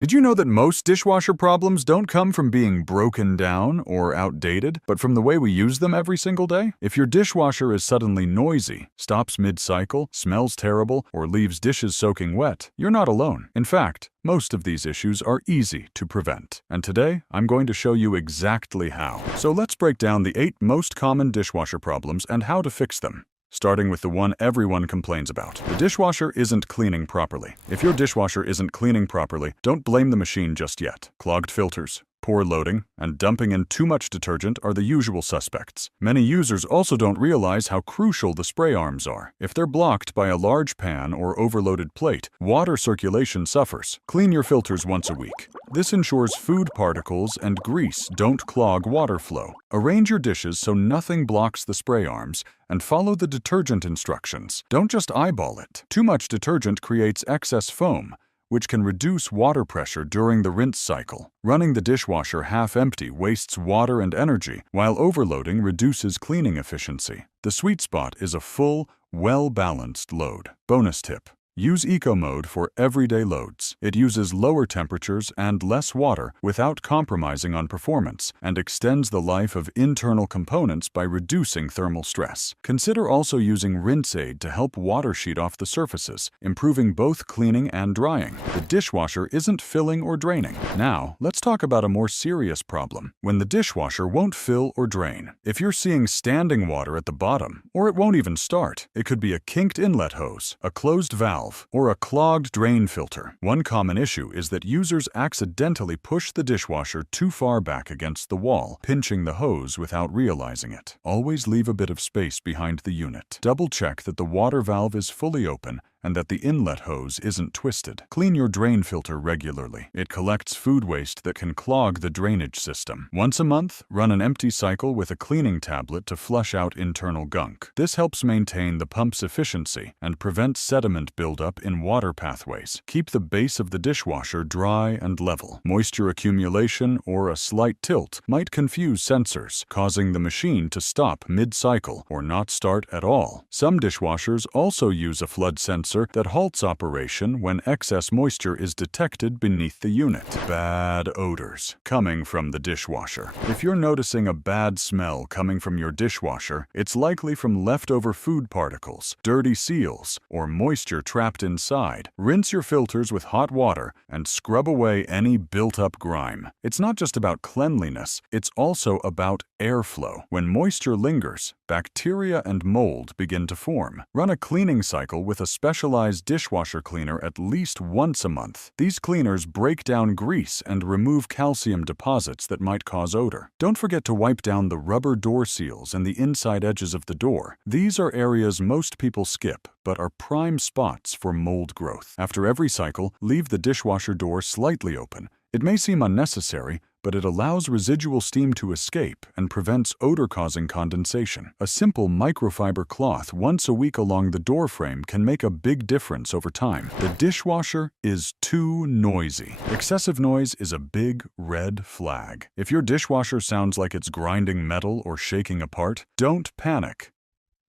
Did you know that most dishwasher problems don't come from being broken down or outdated, but from the way we use them every single day? If your dishwasher is suddenly noisy, stops mid-cycle, smells terrible, or leaves dishes soaking wet, you're not alone. In fact, most of these issues are easy to prevent. And today, I'm going to show you exactly how. So let's break down the 8 most common dishwasher problems and how to fix them. Starting with the one everyone complains about. The dishwasher isn't cleaning properly. If your dishwasher isn't cleaning properly, don't blame the machine just yet. Clogged filters, poor loading, and dumping in too much detergent are the usual suspects. Many users also don't realize how crucial the spray arms are. If they're blocked by a large pan or overloaded plate, water circulation suffers. Clean your filters once a week. This ensures food particles and grease don't clog water flow. Arrange your dishes so nothing blocks the spray arms, and follow the detergent instructions. Don't just eyeball it. Too much detergent creates excess foam, which can reduce water pressure during the rinse cycle. Running the dishwasher half-empty wastes water and energy, while overloading reduces cleaning efficiency. The sweet spot is a full, well-balanced load. Bonus tip: use Eco Mode for everyday loads. It uses lower temperatures and less water without compromising on performance, and extends the life of internal components by reducing thermal stress. Consider also using Rinse Aid to help water sheet off the surfaces, improving both cleaning and drying. The dishwasher isn't filling or draining. Now, let's talk about a more serious problem: when the dishwasher won't fill or drain. If you're seeing standing water at the bottom, or it won't even start, it could be a kinked inlet hose, a closed valve, or a clogged drain filter. One common issue is that users accidentally push the dishwasher too far back against the wall, pinching the hose without realizing it. Always leave a bit of space behind the unit. Double-check that the water valve is fully open and that the inlet hose isn't twisted. Clean your drain filter regularly. It collects food waste that can clog the drainage system. Once a month, run an empty cycle with a cleaning tablet to flush out internal gunk. This helps maintain the pump's efficiency and prevents sediment buildup in water pathways. Keep the base of the dishwasher dry and level. Moisture accumulation or a slight tilt might confuse sensors, causing the machine to stop mid-cycle or not start at all. Some dishwashers also use a flood sensor that halts operation when excess moisture is detected beneath the unit. Bad odors coming from the dishwasher. If you're noticing a bad smell coming from your dishwasher, it's likely from leftover food particles, dirty seals, or moisture trapped inside. Rinse your filters with hot water and scrub away any built-up grime. It's not just about cleanliness, it's also about airflow. When moisture lingers, bacteria and mold begin to form. Run a cleaning cycle with a specialized dishwasher cleaner at least once a month. These cleaners break down grease and remove calcium deposits that might cause odor. Don't forget to wipe down the rubber door seals and the inside edges of the door. These are areas most people skip, but are prime spots for mold growth. After every cycle, leave the dishwasher door slightly open. It may seem unnecessary, but it allows residual steam to escape and prevents odor-causing condensation. A simple microfiber cloth once a week along the door frame can make a big difference over time. The dishwasher is too noisy. Excessive noise is a big red flag. If your dishwasher sounds like it's grinding metal or shaking apart, don't panic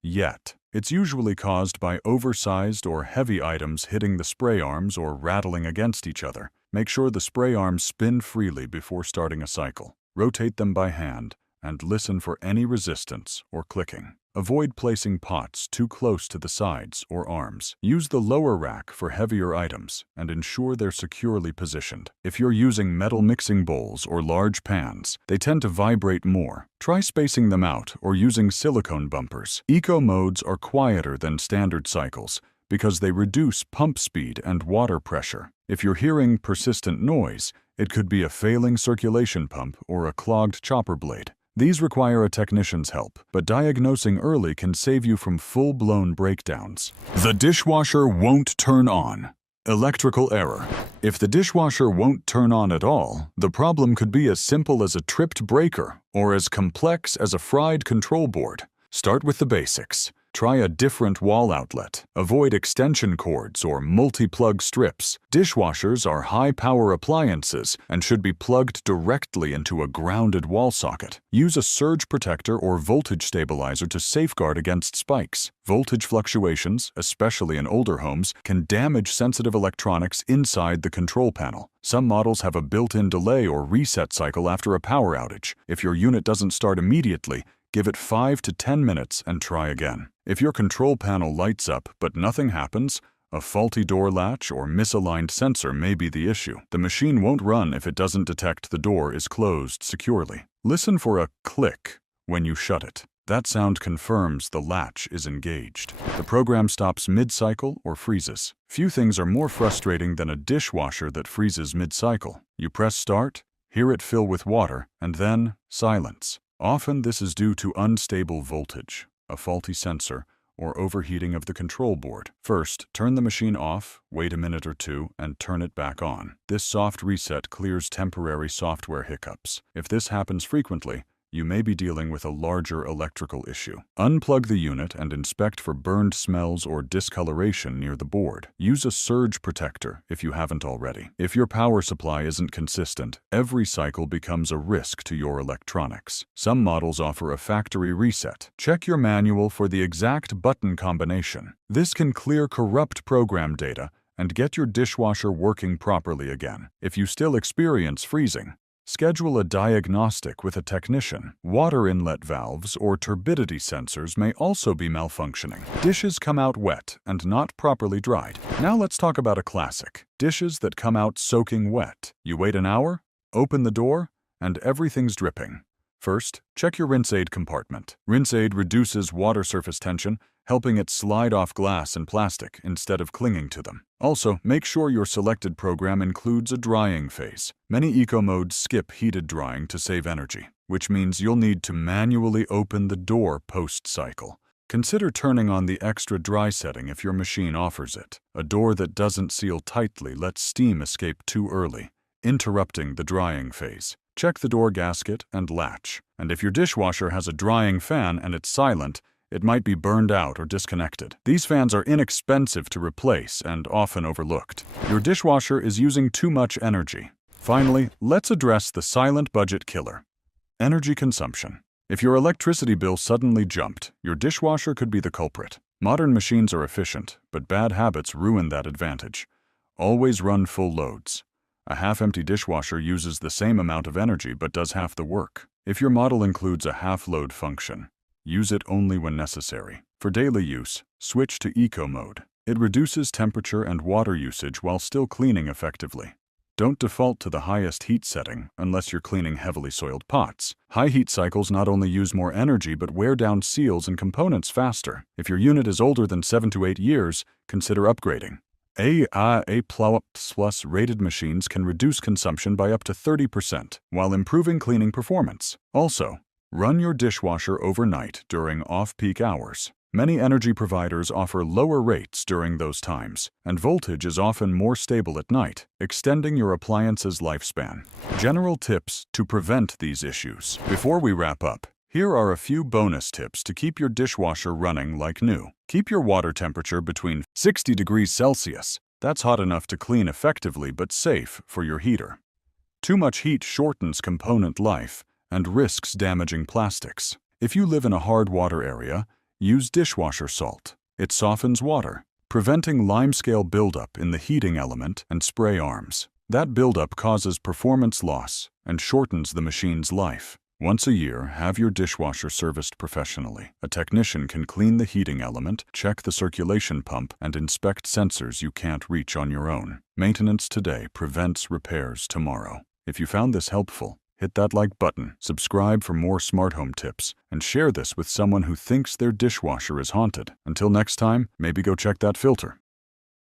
yet. It's usually caused by oversized or heavy items hitting the spray arms or rattling against each other. Make sure the spray arms spin freely before starting a cycle. Rotate them by hand and listen for any resistance or clicking. Avoid placing pots too close to the sides or arms. Use the lower rack for heavier items and ensure they're securely positioned. If you're using metal mixing bowls or large pans, they tend to vibrate more. Try spacing them out or using silicone bumpers. Eco modes are quieter than standard cycles because they reduce pump speed and water pressure. If you're hearing persistent noise, it could be a failing circulation pump or a clogged chopper blade. These require a technician's help, but diagnosing early can save you from full-blown breakdowns. The dishwasher won't turn on. Electrical error. If the dishwasher won't turn on at all, the problem could be as simple as a tripped breaker or as complex as a fried control board. Start with the basics. Try a different wall outlet. Avoid extension cords or multi-plug strips. Dishwashers are high-power appliances and should be plugged directly into a grounded wall socket. Use a surge protector or voltage stabilizer to safeguard against spikes. Voltage fluctuations, especially in older homes, can damage sensitive electronics inside the control panel. Some models have a built-in delay or reset cycle after a power outage. If your unit doesn't start immediately, give it 5 to 10 minutes and try again. If your control panel lights up but nothing happens, a faulty door latch or misaligned sensor may be the issue. The machine won't run if it doesn't detect the door is closed securely. Listen for a click when you shut it. That sound confirms the latch is engaged. The program stops mid-cycle or freezes. Few things are more frustrating than a dishwasher that freezes mid-cycle. You press start, hear it fill with water, and then silence. Often this is due to unstable voltage, a faulty sensor, or overheating of the control board. First, turn the machine off, wait a minute or two, and turn it back on. This soft reset clears temporary software hiccups. If this happens frequently, you may be dealing with a larger electrical issue. Unplug the unit and inspect for burned smells or discoloration near the board. Use a surge protector if you haven't already. If your power supply isn't consistent, every cycle becomes a risk to your electronics. Some models offer a factory reset. Check your manual for the exact button combination. This can clear corrupt program data and get your dishwasher working properly again. If you still experience freezing, schedule a diagnostic with a technician. Water inlet valves or turbidity sensors may also be malfunctioning. Dishes come out wet and not properly dried. Now let's talk about a classic. Dishes that come out soaking wet. You wait an hour, open the door, and everything's dripping. First, check your rinse aid compartment. Rinse aid reduces water surface tension, helping it slide off glass and plastic instead of clinging to them. Also, make sure your selected program includes a drying phase. Many eco modes skip heated drying to save energy, which means you'll need to manually open the door post-cycle. Consider turning on the extra dry setting if your machine offers it. A door that doesn't seal tightly lets steam escape too early, interrupting the drying phase. Check the door gasket and latch. And if your dishwasher has a drying fan and it's silent, it might be burned out or disconnected. These fans are inexpensive to replace and often overlooked. Your dishwasher is using too much energy. Finally, let's address the silent budget killer: energy consumption. If your electricity bill suddenly jumped, your dishwasher could be the culprit. Modern machines are efficient, but bad habits ruin that advantage. Always run full loads. A half-empty dishwasher uses the same amount of energy but does half the work. If your model includes a half-load function, use it only when necessary. For daily use, switch to eco mode. It reduces temperature and water usage while still cleaning effectively. Don't default to the highest heat setting unless you're cleaning heavily soiled pots. High heat cycles not only use more energy but wear down seals and components faster. If your unit is older than 7 to 8 years, consider upgrading. A+ rated machines can reduce consumption by up to 30% while improving cleaning performance. Also, run your dishwasher overnight during off-peak hours. Many energy providers offer lower rates during those times, and voltage is often more stable at night, extending your appliance's lifespan. General tips to prevent these issues. Before we wrap up, here are a few bonus tips to keep your dishwasher running like new. Keep your water temperature between 60 degrees Celsius. That's hot enough to clean effectively but safe for your heater. Too much heat shortens component life and risks damaging plastics. If you live in a hard water area, use dishwasher salt. It softens water, preventing limescale buildup in the heating element and spray arms. That buildup causes performance loss and shortens the machine's life. Once a year, have your dishwasher serviced professionally. A technician can clean the heating element, check the circulation pump, and inspect sensors you can't reach on your own. Maintenance today prevents repairs tomorrow. If you found this helpful, hit that like button, subscribe for more smart home tips, and share this with someone who thinks their dishwasher is haunted. Until next time, maybe go check that filter.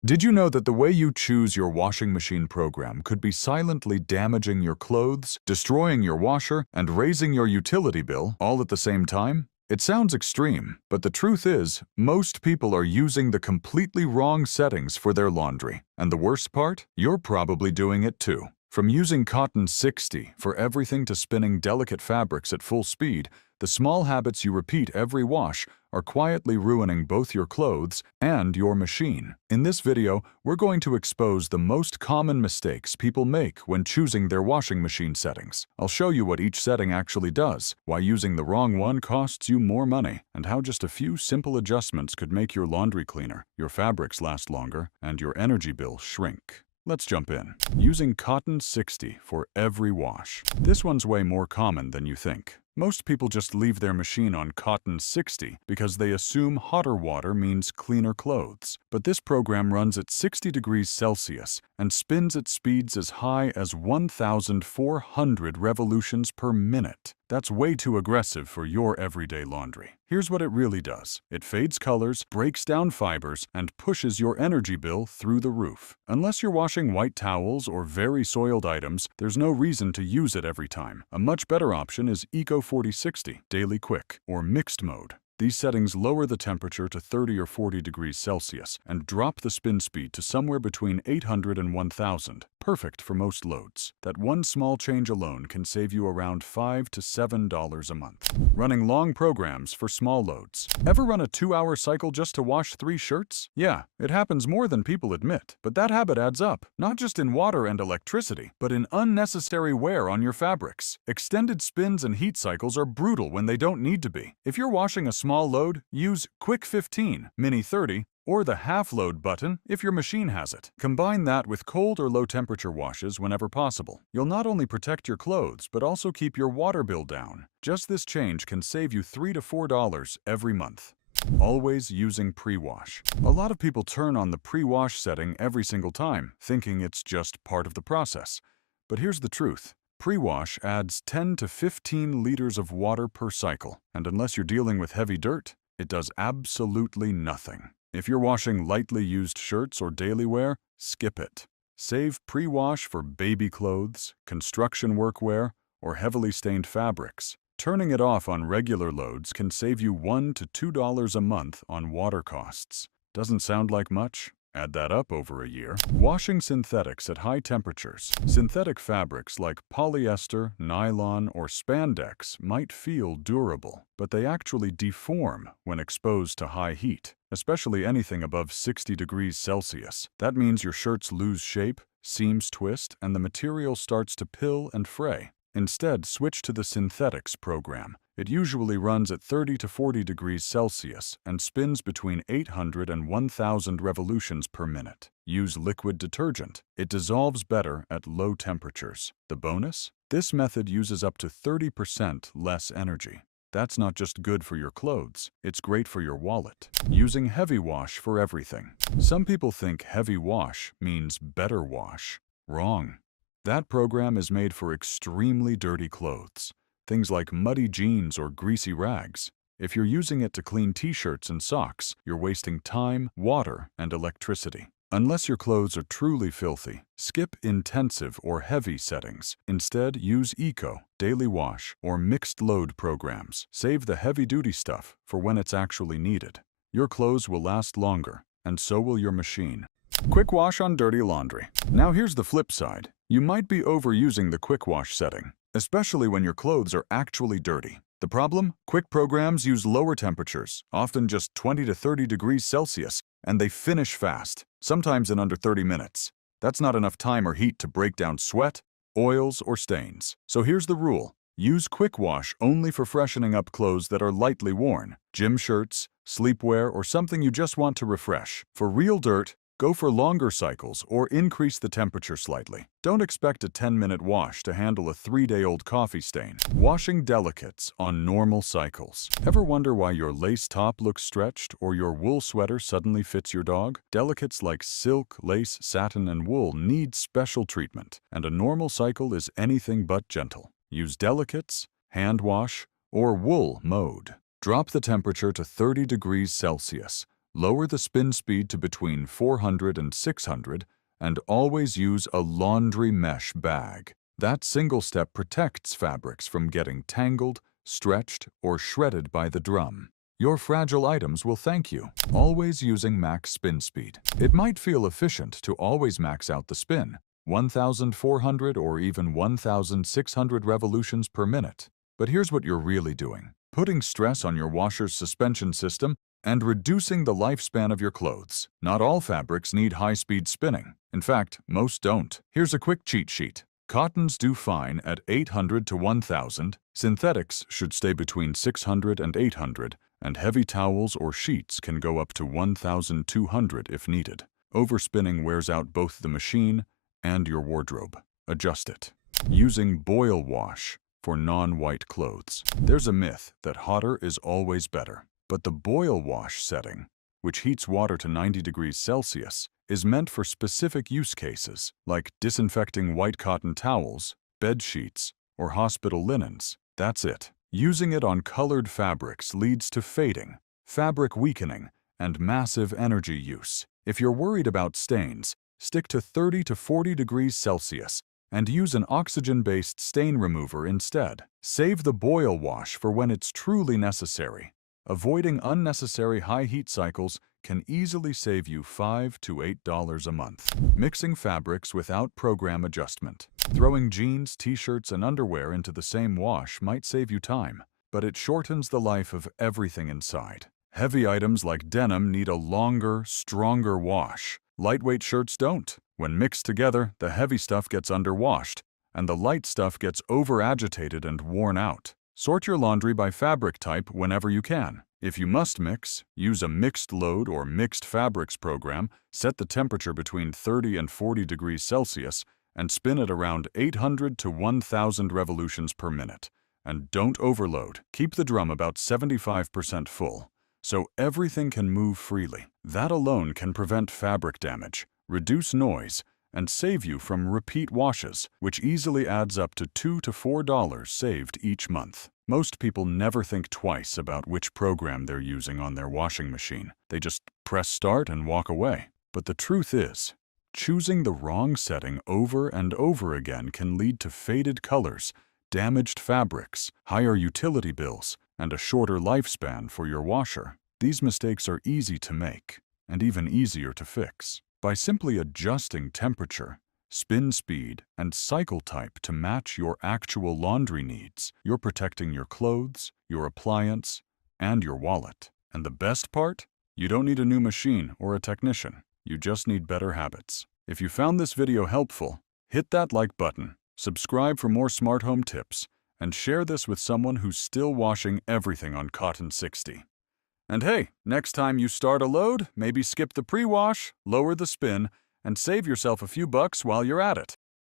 Did you know that the way you choose your washing machine program could be silently damaging your clothes, destroying your washer, and raising your utility bill all at the same time? It sounds extreme, but the truth is, most people are using the completely wrong settings for their laundry. And the worst part? You're probably doing it too. From using cotton 60 for everything to spinning delicate fabrics at full speed, The small habits you repeat every wash are quietly ruining both your clothes and your machine. In this video, we're going to expose the most common mistakes people make when choosing their washing machine settings. I'll show you what each setting actually does, why using the wrong one costs you more money, and how just a few simple adjustments could make your laundry cleaner, your fabrics last longer, and your energy bill shrink. Let's jump in. Using Cotton 60 for every wash. This one's way more common than you think. Most people just leave their machine on Cotton 60 because they assume hotter water means cleaner clothes. But this program runs at 60 degrees Celsius and spins at speeds as high as 1,400 revolutions per minute. That's way too aggressive for your everyday laundry. Here's what it really does. It fades colors, breaks down fibers, and pushes your energy bill through the roof. Unless you're washing white towels or very soiled items, there's no reason to use it every time. A much better option is Eco 4060, Daily Quick, or Mixed Mode. These settings lower the temperature to 30 or 40 degrees Celsius and drop the spin speed to somewhere between 800 and 1,000. Perfect for most loads. That one small change alone can save you around $5 to $7 a month. Running long programs for small loads. Ever run a 2-hour cycle just to wash 3 shirts? Yeah, it happens more than people admit. But that habit adds up, not just in water and electricity, but in unnecessary wear on your fabrics. Extended spins and heat cycles are brutal when they don't need to be. If you're washing a small load, use Quick 15, Mini 30, or the half-load button if your machine has it. Combine that with cold or low-temperature washes whenever possible. You'll not only protect your clothes, but also keep your water bill down. Just this change can save you $3 to $4 every month. Always using pre-wash. A lot of people turn on the pre-wash setting every single time, thinking it's just part of the process. But here's the truth. Pre-wash adds 10 to 15 liters of water per cycle, and unless you're dealing with heavy dirt, it does absolutely nothing. If you're washing lightly used shirts or daily wear, skip it. Save pre-wash for baby clothes, construction workwear, or heavily stained fabrics. Turning it off on regular loads can save you $1 to $2 a month on water costs. Doesn't sound like much? Add that up over a year. Washing synthetics at high temperatures. Synthetic fabrics like polyester, nylon, or spandex might feel durable, but they actually deform when exposed to high heat, especially anything above 60 degrees Celsius. That means your shirts lose shape, seams twist, and the material starts to pill and fray. Instead, switch to the synthetics program. It usually runs at 30 to 40 degrees Celsius and spins between 800 and 1,000 revolutions per minute. Use liquid detergent. It dissolves better at low temperatures. The bonus? This method uses up to 30% less energy. That's not just good for your clothes, it's great for your wallet. Using heavy wash for everything. Some people think heavy wash means better wash. Wrong. That program is made for extremely dirty clothes. Things like muddy jeans or greasy rags. If you're using it to clean t-shirts and socks, you're wasting time, water, and electricity. Unless your clothes are truly filthy, skip intensive or heavy settings. Instead, use Eco, Daily Wash, or Mixed Load programs. Save the heavy-duty stuff for when it's actually needed. Your clothes will last longer, and so will your machine. Quick wash on dirty laundry. Now here's the flip side. You might be overusing the quick wash setting, especially when your clothes are actually dirty. The problem? Quick programs use lower temperatures, often just 20 to 30 degrees Celsius, and they finish fast, sometimes in under 30 minutes. That's not enough time or heat to break down sweat, oils, or stains. So here's the rule. Use quick wash only for freshening up clothes that are lightly worn, gym shirts, sleepwear, or something you just want to refresh. For real dirt, go for longer cycles or increase the temperature slightly. Don't expect a 10-minute wash to handle a 3-day-old coffee stain. Washing delicates on normal cycles. Ever wonder why your lace top looks stretched or your wool sweater suddenly fits your dog? Delicates like silk, lace, satin, and wool need special treatment, and a normal cycle is anything but gentle. Use delicates, hand wash, or wool mode. Drop the temperature to 30 degrees Celsius. Lower the spin speed to between 400 and 600, and always use a laundry mesh bag. That single step protects fabrics from getting tangled, stretched, or shredded by the drum. Your fragile items will thank you. Always using max spin speed. It might feel efficient to always max out the spin, 1,400 or even 1,600 revolutions per minute. But here's what you're really doing. putting stress on your washer's suspension system, and reducing the lifespan of your clothes. Not all fabrics need high-speed spinning. In fact, most don't. Here's a quick cheat sheet. Cottons do fine at 800 to 1000, synthetics should stay between 600 and 800, and heavy towels or sheets can go up to 1200 if needed. Overspinning wears out both the machine and your wardrobe. Adjust it. Using boil wash for non-white clothes. There's a myth that hotter is always better. But the boil wash setting, which heats water to 90 degrees Celsius, is meant for specific use cases, like disinfecting white cotton towels, bed sheets, or hospital linens. That's it. Using it on colored fabrics leads to fading, fabric weakening, and massive energy use. If you're worried about stains, stick to 30 to 40 degrees Celsius and use an oxygen-based stain remover instead. Save the boil wash for when it's truly necessary. Avoiding unnecessary high heat cycles can easily save you $5 to $8 a month. Mixing fabrics without program adjustment. Throwing jeans, t-shirts, and underwear into the same wash might save you time, but it shortens the life of everything inside. Heavy items like denim need a longer, stronger wash. Lightweight shirts don't. When mixed together, the heavy stuff gets underwashed, and the light stuff gets over-agitated and worn out. Sort your laundry by fabric type whenever you can. If you must mix, use a mixed load or mixed fabrics program, set the temperature between 30 and 40 degrees Celsius, and spin at around 800 to 1000 revolutions per minute. And don't overload. Keep the drum about 75% full, so everything can move freely. That alone can prevent fabric damage, reduce noise, and save you from repeat washes, which easily adds up to $2 to $4 saved each month. Most people never think twice about which program they're using on their washing machine. They just press start and walk away. But the truth is, choosing the wrong setting over and over again can lead to faded colors, damaged fabrics, higher utility bills, and a shorter lifespan for your washer. These mistakes are easy to make, and even easier to fix. By simply adjusting temperature, spin speed, and cycle type to match your actual laundry needs, you're protecting your clothes, your appliance, and your wallet. And the best part? You don't need a new machine or a technician. You just need better habits. If you found this video helpful, hit that like button, subscribe for more smart home tips, and share this with someone who's still washing everything on Cotton 60. And hey, next time you start a load, maybe skip the pre-wash, lower the spin, and save yourself a few bucks while you're at it.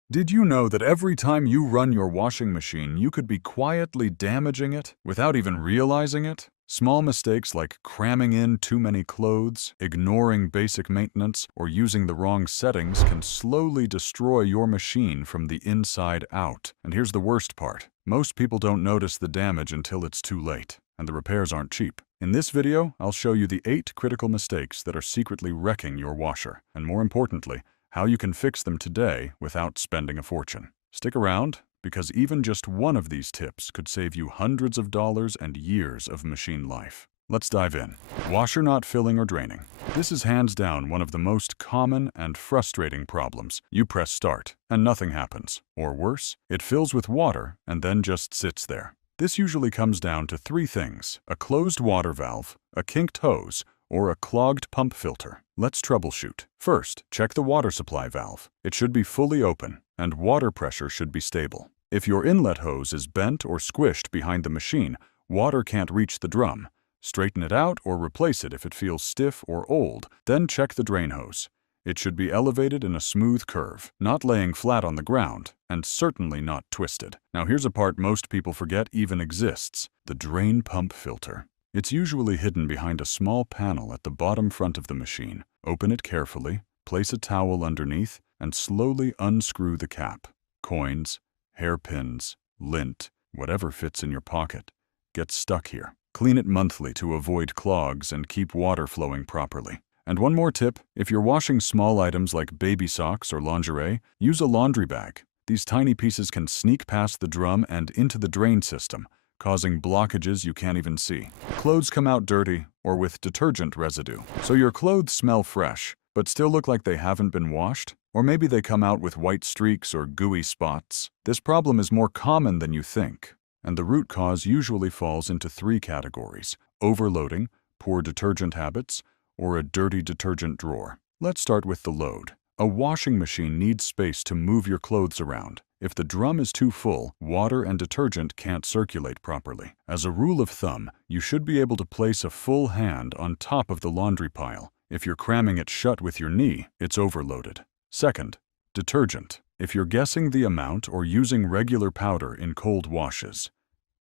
Did you know that every time you run your washing machine, you could be quietly damaging it without even realizing it? Small mistakes like cramming in too many clothes, ignoring basic maintenance, or using the wrong settings can slowly destroy your machine from the inside out. And here's the worst part. Most people don't notice the damage until it's too late, and the repairs aren't cheap. In this video, I'll show you the 8 critical mistakes that are secretly wrecking your washer, and more importantly, how you can fix them today without spending a fortune. Stick around, because even just one of these tips could save you hundreds of dollars and years of machine life. Let's dive in. Washer not filling or draining. This is hands down one of the most common and frustrating problems. You press start, and nothing happens. Or worse, it fills with water and then just sits there. This usually comes down to 3 things: a closed water valve, a kinked hose, or a clogged pump filter. Let's troubleshoot. First, check the water supply valve. It should be fully open, and water pressure should be stable. If your inlet hose is bent or squished behind the machine, water can't reach the drum. Straighten it out or replace it if it feels stiff or old. Then check the drain hose. It should be elevated in a smooth curve, not laying flat on the ground, and certainly not twisted. Now here's a part most people forget even exists: the drain pump filter. It's usually hidden behind a small panel at the bottom front of the machine. Open it carefully, place a towel underneath, and slowly unscrew the cap. Coins, hairpins, lint, whatever fits in your pocket, gets stuck here. Clean it monthly to avoid clogs and keep water flowing properly. And one more tip: if you're washing small items like baby socks or lingerie, use a laundry bag. These tiny pieces can sneak past the drum and into the drain system, causing blockages you can't even see. Clothes come out dirty or with detergent residue. So your clothes smell fresh, but still look like they haven't been washed? Or maybe they come out with white streaks or gooey spots. This problem is more common than you think. and the root cause usually falls into 3 categories: overloading, poor detergent habits, or a dirty detergent drawer. Let's start with the load. A washing machine needs space to move your clothes around. If the drum is too full, water and detergent can't circulate properly. As a rule of thumb, you should be able to place a full hand on top of the laundry pile. If you're cramming it shut with your knee, it's overloaded. Second, detergent. If you're guessing the amount or using regular powder in cold washes,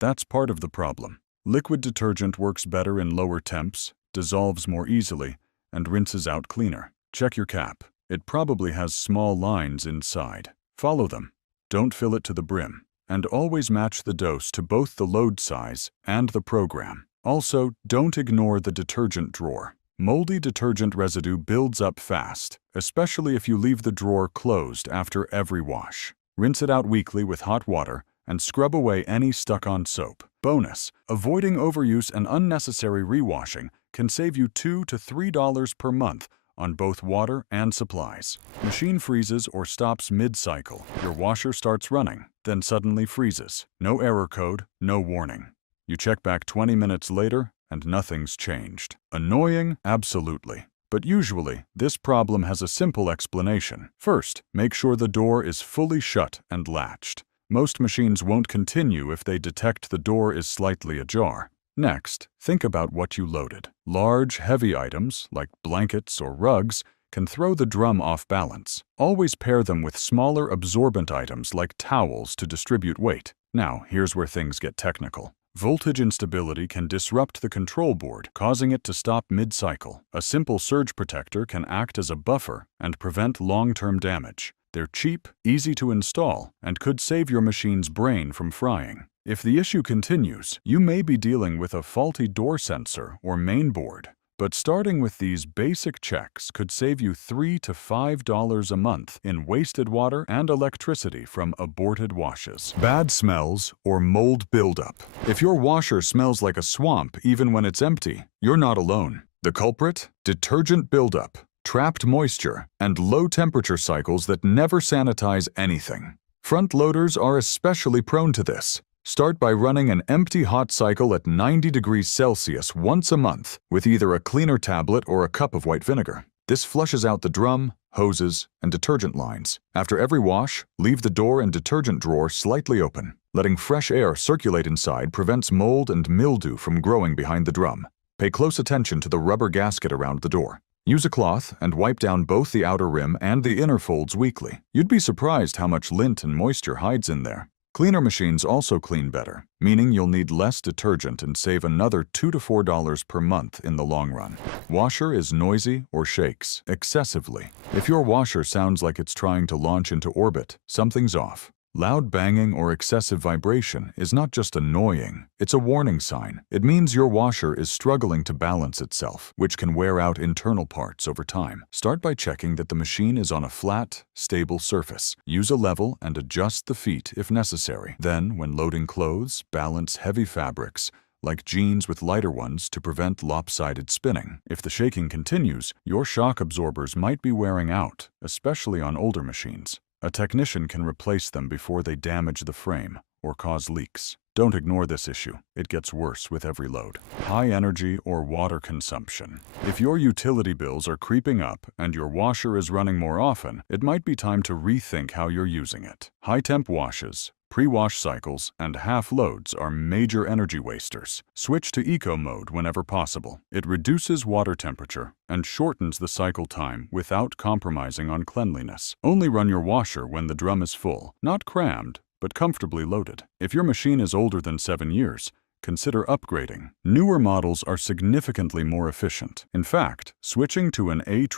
that's part of the problem. Liquid detergent works better in lower temps, dissolves more easily, and rinses out cleaner. Check your cap. It probably has small lines inside. Follow them. Don't fill it to the brim. And always match the dose to both the load size and the program. Also, don't ignore the detergent drawer. Moldy detergent residue builds up fast, especially if you leave the drawer closed after every wash. Rinse it out weekly with hot water and scrub away any stuck-on soap. Bonus: avoiding overuse and unnecessary rewashing can save you $2 to $3 per month on both water and supplies. Machine freezes or stops mid-cycle. Your washer starts running, then suddenly freezes. No error code, no warning. You check back 20 minutes later, and nothing's changed. Annoying? Absolutely. But usually, this problem has a simple explanation. First, make sure the door is fully shut and latched. Most machines won't continue if they detect the door is slightly ajar. Next, think about what you loaded. Large, heavy items, like blankets or rugs, can throw the drum off balance. Always pair them with smaller absorbent items like towels to distribute weight. Now, here's where things get technical. Voltage instability can disrupt the control board, causing it to stop mid-cycle. A simple surge protector can act as a buffer and prevent long-term damage. They're cheap, easy to install, and could save your machine's brain from frying. If the issue continues, you may be dealing with a faulty door sensor or main board. But starting with these basic checks could save you $3 to $5 a month in wasted water and electricity from aborted washes. Bad smells or mold buildup. If your washer smells like a swamp even when it's empty, you're not alone. The culprit? Detergent buildup, trapped moisture, and low temperature cycles that never sanitize anything. Front loaders are especially prone to this. Start by running an empty hot cycle at 90 degrees Celsius once a month with either a cleaner tablet or a cup of white vinegar. This flushes out the drum, hoses, and detergent lines. After every wash, leave the door and detergent drawer slightly open. Letting fresh air circulate inside prevents mold and mildew from growing behind the drum. Pay close attention to the rubber gasket around the door. Use a cloth and wipe down both the outer rim and the inner folds weekly. You'd be surprised how much lint and moisture hides in there. Cleaner machines also clean better, meaning you'll need less detergent and save another $2 to $4 per month in the long run. Washer is noisy or shakes excessively. If your washer sounds like it's trying to launch into orbit, something's off. Loud banging or excessive vibration is not just annoying, it's a warning sign. It means your washer is struggling to balance itself, which can wear out internal parts over time. Start by checking that the machine is on a flat, stable surface. Use a level and adjust the feet if necessary. Then, when loading clothes, balance heavy fabrics, like jeans with lighter ones, to prevent lopsided spinning. If the shaking continues, your shock absorbers might be wearing out, especially on older machines. A technician can replace them before they damage the frame or cause leaks. Don't ignore this issue. It gets worse with every load. High energy or water consumption. If your utility bills are creeping up and your washer is running more often, it might be time to rethink how you're using it. High-temp washes, pre-wash cycles, and half loads are major energy wasters. Switch to eco mode whenever possible. It reduces water temperature and shortens the cycle time without compromising on cleanliness. Only run your washer when the drum is full, not crammed, but comfortably loaded. If your machine is older than 7 years, consider upgrading. Newer models are significantly more efficient. In fact, switching to an A++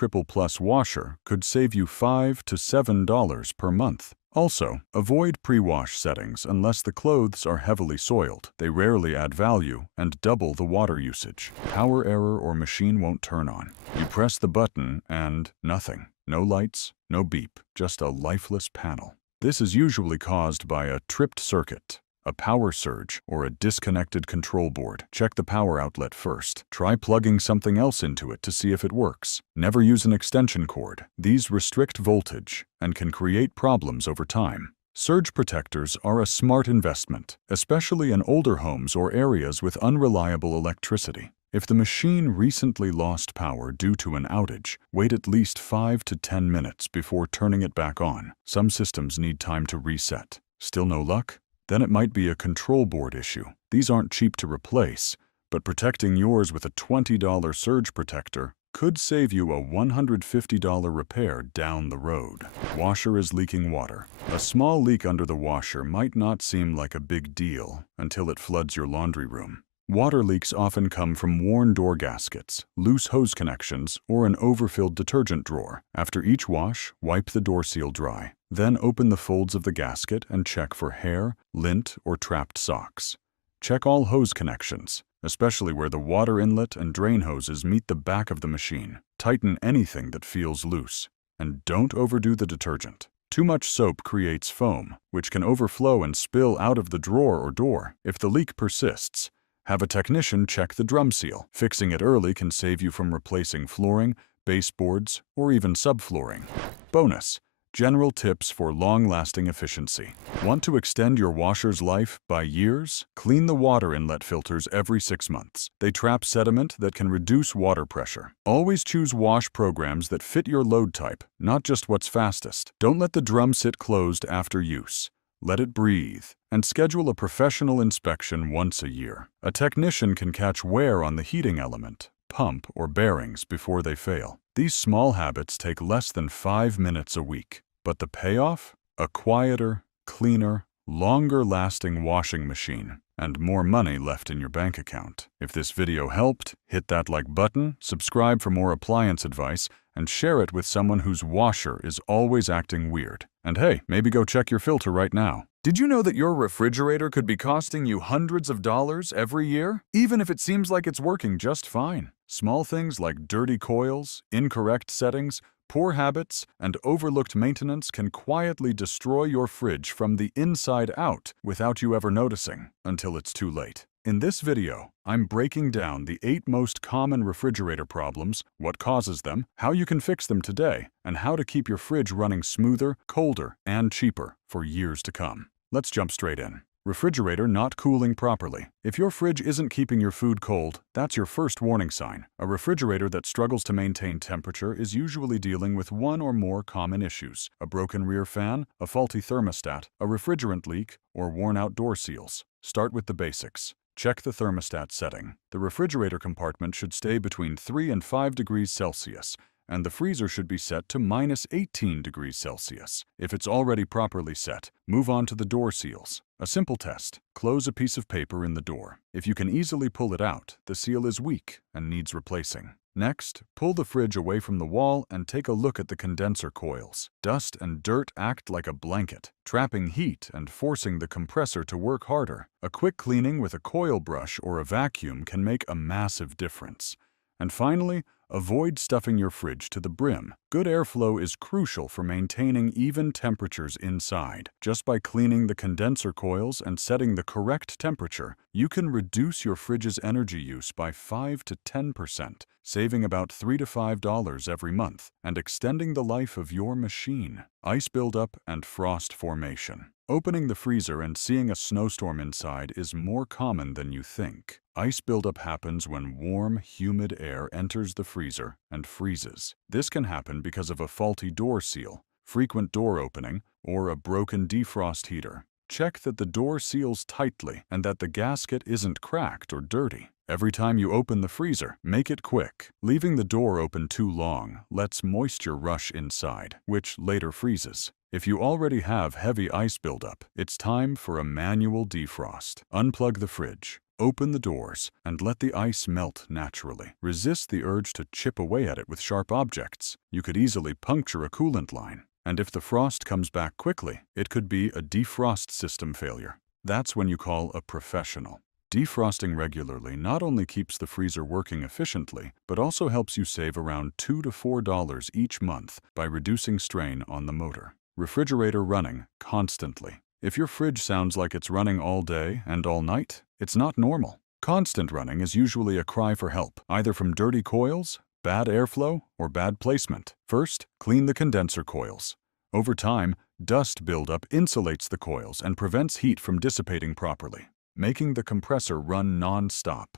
washer could save you $5 to $7 per month. Also, avoid pre-wash settings unless the clothes are heavily soiled. They rarely add value and double the water usage. Power error or machine won't turn on. You press the button and nothing. No lights, no beep, just a lifeless panel. This is usually caused by a tripped circuit, a power surge, or a disconnected control board. Check the power outlet first. Try plugging something else into it to see if it works. Never use an extension cord. These restrict voltage and can create problems over time. Surge protectors are a smart investment, especially in older homes or areas with unreliable electricity. If the machine recently lost power due to an outage, wait at least 5 to 10 minutes before turning it back on. Some systems need time to reset. Still no luck? Then it might be a control board issue. These aren't cheap to replace, but protecting yours with a $20 surge protector could save you a $150 repair down the road. Washer is leaking water. A small leak under the washer might not seem like a big deal until it floods your laundry room. Water leaks often come from worn door gaskets, loose hose connections, or an overfilled detergent drawer. After each wash, wipe the door seal dry. Then open the folds of the gasket and check for hair, lint, or trapped socks. Check all hose connections, especially where the water inlet and drain hoses meet the back of the machine. Tighten anything that feels loose. And don't overdo the detergent. Too much soap creates foam, which can overflow and spill out of the drawer or door. If the leak persists, have a technician check the drum seal. Fixing it early can save you from replacing flooring, baseboards, or even subflooring. Bonus: general tips for long-lasting efficiency. Want to extend your washer's life by years? Clean the water inlet filters every 6 months. They trap sediment that can reduce water pressure. Always choose wash programs that fit your load type, not just what's fastest. Don't let the drum sit closed after use. Let it breathe, and schedule a professional inspection once a year. A technician can catch wear on the heating element, pump, or bearings before they fail. These small habits take less than 5 minutes a week. But the payoff? A quieter, cleaner, longer-lasting washing machine, and more money left in your bank account. If this video helped, hit that like button, subscribe for more appliance advice, and share it with someone whose washer is always acting weird. And hey, maybe go check your filter right now. Did you know that your refrigerator could be costing you hundreds of dollars every year, even if it seems like it's working just fine? Small things like dirty coils, incorrect settings, poor habits, and overlooked maintenance can quietly destroy your fridge from the inside out without you ever noticing, until it's too late. In this video, I'm breaking down the 8 most common refrigerator problems, what causes them, how you can fix them today, and how to keep your fridge running smoother, colder, and cheaper for years to come. Let's jump straight in. Refrigerator not cooling properly. If your fridge isn't keeping your food cold, that's your first warning sign. A refrigerator that struggles to maintain temperature is usually dealing with one or more common issues: a broken rear fan, a faulty thermostat, a refrigerant leak, or worn-out door seals. Start with the basics. Check the thermostat setting. The refrigerator compartment should stay between 3 and 5 degrees Celsius, and the freezer should be set to -18 degrees Celsius. If it's already properly set, move on to the door seals. A simple test: close a piece of paper in the door. If you can easily pull it out, the seal is weak and needs replacing. Next, pull the fridge away from the wall and take a look at the condenser coils. Dust and dirt act like a blanket, trapping heat and forcing the compressor to work harder. A quick cleaning with a coil brush or a vacuum can make a massive difference. And finally, avoid stuffing your fridge to the brim. Good airflow is crucial for maintaining even temperatures inside. Just by cleaning the condenser coils and setting the correct temperature, you can reduce your fridge's energy use by 5 to 10%, saving about $3 to $5 every month, and extending the life of your machine. Ice buildup and frost formation. Opening the freezer and seeing a snowstorm inside is more common than you think. Ice buildup happens when warm, humid air enters the freezer and freezes. This can happen because of a faulty door seal, frequent door opening, or a broken defrost heater. Check that the door seals tightly and that the gasket isn't cracked or dirty. Every time you open the freezer, make it quick. Leaving the door open too long lets moisture rush inside, which later freezes. If you already have heavy ice buildup, it's time for a manual defrost. Unplug the fridge, open the doors, and let the ice melt naturally. Resist the urge to chip away at it with sharp objects. You could easily puncture a coolant line. And if the frost comes back quickly, it could be a defrost system failure. That's when you call a professional. Defrosting regularly not only keeps the freezer working efficiently, but also helps you save around $2 to $4 each month by reducing strain on the motor. Refrigerator running constantly. If your fridge sounds like it's running all day and all night, it's not normal. Constant running is usually a cry for help, either from dirty coils, bad airflow, or bad placement. First, clean the condenser coils. Over time, Dust buildup insulates the coils and prevents heat from dissipating properly, making the compressor run non-stop.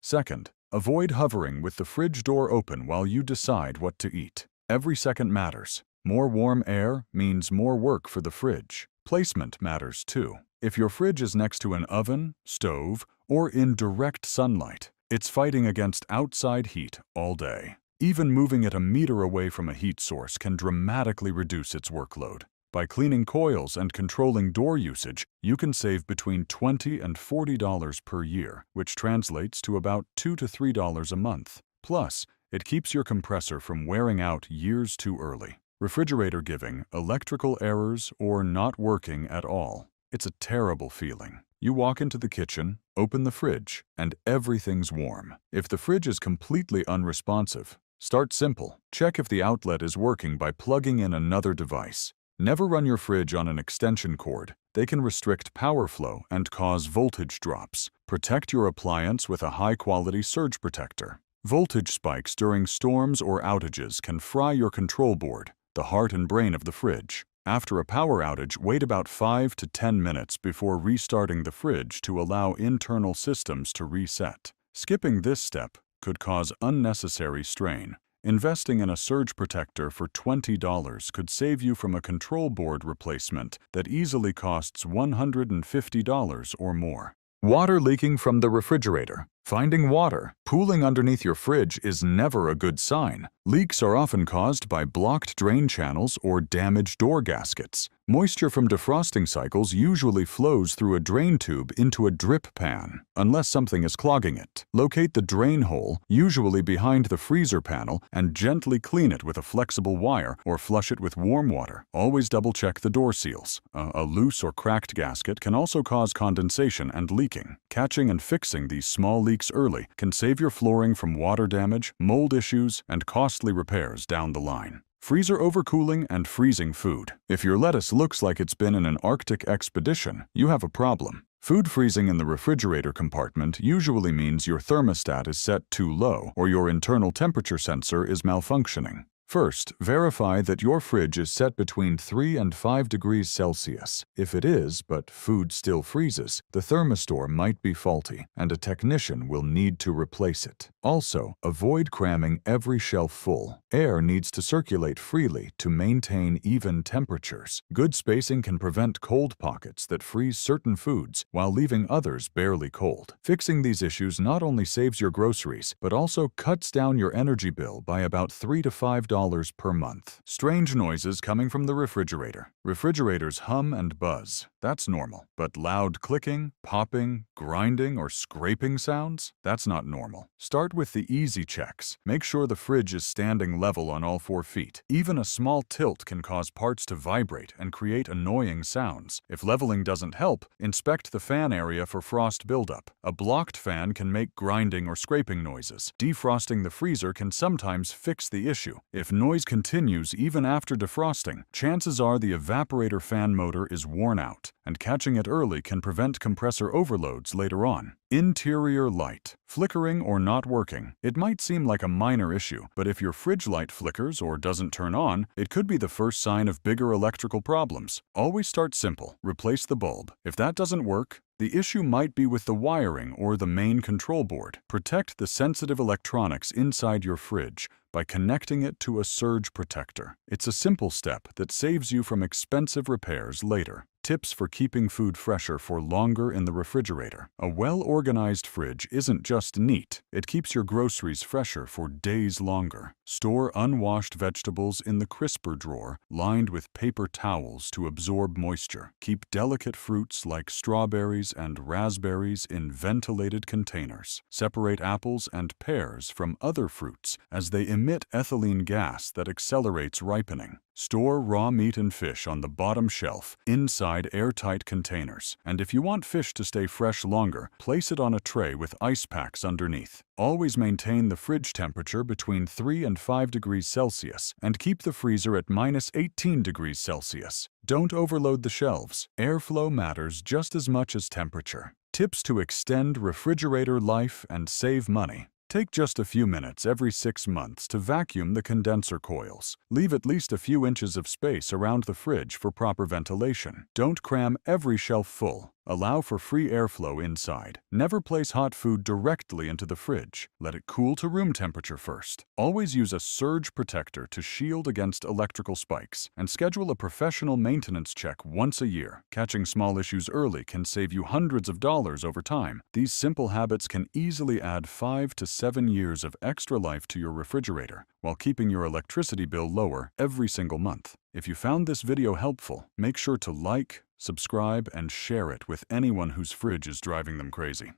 Second, avoid hovering with the fridge door open while you decide what to eat. Every second matters. More warm air means more work for the fridge. Placement matters too. If your fridge is next to an oven, stove, or in direct sunlight, it's fighting against outside heat all day. Even moving it a meter away from a heat source can dramatically reduce its workload. By cleaning coils and controlling door usage, you can save between $20 and $40 per year, which translates to about $2 to $3 a month. Plus, it keeps your compressor from wearing out years too early. Refrigerator giving, electrical errors, or not working at all. It's a terrible feeling. You walk into the kitchen, open the fridge, and everything's warm. If the fridge is completely unresponsive, start simple. Check if the outlet is working by plugging in another device. Never run your fridge on an extension cord. They can restrict power flow and cause voltage drops. Protect your appliance with a high-quality surge protector. Voltage spikes during storms or outages can fry your control board, the heart and brain of the fridge. After a power outage, wait about 5 to 10 minutes before restarting the fridge to allow internal systems to reset. Skipping this step could cause unnecessary strain. Investing in a surge protector for $20 could save you from a control board replacement that easily costs $150 or more. Water leaking from the refrigerator. Finding water pooling underneath your fridge is never a good sign. Leaks are often caused by blocked drain channels or damaged door gaskets. Moisture from defrosting cycles usually flows through a drain tube into a drip pan, unless something is clogging it. Locate the drain hole, usually behind the freezer panel, and gently clean it with a flexible wire or flush it with warm water. Always double-check the door seals. A loose or cracked gasket can also cause condensation and leaking. Catching and fixing these small leaks early can save your flooring from water damage, mold issues, and costly repairs down the line. Freezer overcooling and freezing food. If your lettuce looks like it's been in an Arctic expedition, you have a problem. Food freezing in the refrigerator compartment usually means your thermostat is set too low or your internal temperature sensor is malfunctioning. First, verify that your fridge is set between 3 and 5 degrees Celsius. If it is, but food still freezes, the thermistor might be faulty, and a technician will need to replace it. Also, avoid cramming every shelf full. Air needs to circulate freely to maintain even temperatures. Good spacing can prevent cold pockets that freeze certain foods while leaving others barely cold. Fixing these issues not only saves your groceries, but also cuts down your energy bill by about $3 to $5 per month. Strange noises coming from the refrigerator. Refrigerators hum and buzz. That's normal. But loud clicking, popping, grinding, or scraping sounds? That's not normal. Start with the easy checks. Make sure the fridge is standing level on all 4 feet. Even a small tilt can cause parts to vibrate and create annoying sounds. If leveling doesn't help, inspect the fan area for frost buildup. A blocked fan can make grinding or scraping noises. Defrosting the freezer can sometimes fix the issue. If noise continues even after defrosting, chances are the evaporator fan motor is worn out, and catching it early can prevent compressor overloads later on. Interior light. Flickering or not working. It might seem like a minor issue, but if your fridge light flickers or doesn't turn on, it could be the first sign of bigger electrical problems. Always start simple. Replace the bulb. If that doesn't work, the issue might be with the wiring or the main control board. Protect the sensitive electronics inside your fridge by connecting it to a surge protector. It's a simple step that saves you from expensive repairs later. Tips for keeping food fresher for longer in the refrigerator. A well-organized fridge isn't just neat, it keeps your groceries fresher for days longer. Store unwashed vegetables in the crisper drawer, lined with paper towels to absorb moisture. Keep delicate fruits like strawberries and raspberries in ventilated containers. Separate apples and pears from other fruits as they emit ethylene gas that accelerates ripening. Store raw meat and fish on the bottom shelf, inside airtight containers. And if you want fish to stay fresh longer, place it on a tray with ice packs underneath. Always maintain the fridge temperature between 3 and 5 degrees Celsius, and keep the freezer at -18 degrees Celsius. Don't overload the shelves. Airflow matters just as much as temperature. Tips to extend refrigerator life and save money. Take just a few minutes every 6 months to vacuum the condenser coils. Leave at least a few inches of space around the fridge for proper ventilation. Don't cram every shelf full. Allow for free airflow inside. Never place hot food directly into the fridge. Let it cool to room temperature first. Always use a surge protector to shield against electrical spikes, and schedule a professional maintenance check once a year. Catching small issues early can save you hundreds of dollars over time. These simple habits can easily add 5 to 7 years of extra life to your refrigerator, while keeping your electricity bill lower every single month. If you found this video helpful, make sure to like, subscribe, and share it with anyone whose fridge is driving them crazy.